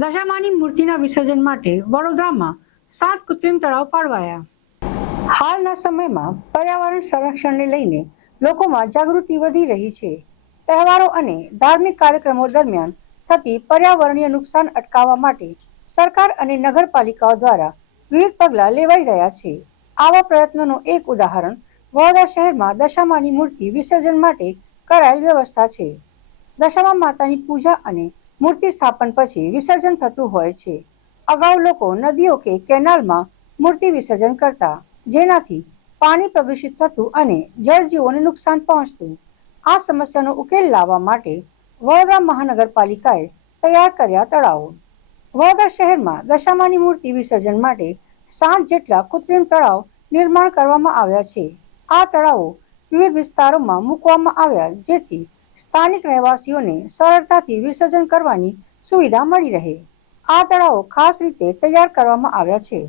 દશામાની મૂર્તિના વિસર્જન માટે વડોદરામાં સાત કૃત્રિમ તળાવ પાડવાયા હાલના સમયમાં પર્યાવરણ સંરક્ષણને લઈને લોકોમાં જાગૃતિ વધી રહી છે. તહેવારો અને ધાર્મિક કાર્યક્રમો દરમિયાન થતી પર્યાવરણીય નુકસાન અટકાવવા માટે સરકાર અને નગરપાલિકાઓ દ્વારા વિવિધ પગલાં લેવાઈ રહ્યા છે. આવા પ્રયત્નોનું એક ઉદાહરણ વડોદરા શહેરમાં દશામાની મૂર્તિ વિસર્જન માટે કરાયેલ વ્યવસ્થા છે. દશામા માતાની પૂજા અને મૂર્તિ સ્થાપન પછી વિસર્જન થતું હોય છે. અગાઉ લોકો નદીઓ કે કેનાલમાં મૂર્તિ વિસર્જન કરતા, જેનાથી પાણી પ્રદૂષિત થતું અને જળજીવોને નુકસાન પહોંચતું. આ સમસ્યાનો ઉકેલ લાવવા માટે વડોદરા મહાનગરપાલિકાએ તૈયાર કર્યા તળાવો. વડોદરા શહેરમાં દશામાની મૂર્તિ વિસર્જન માટે સાત જેટલા કૃત્રિમ તળાવ નિર્માણ કરવામાં આવ્યા છે. આ તળાવો વિવિધ વિસ્તારોમાં મૂકવામાં આવ્યા, જેથી સ્થાનિક રહેવાસીઓને સરળતાથી વિસર્જન કરવાની સુવિધા મળી રહે. આ તળાવો ખાસ રીતે તૈયાર કરવામાં આવ્યા છે.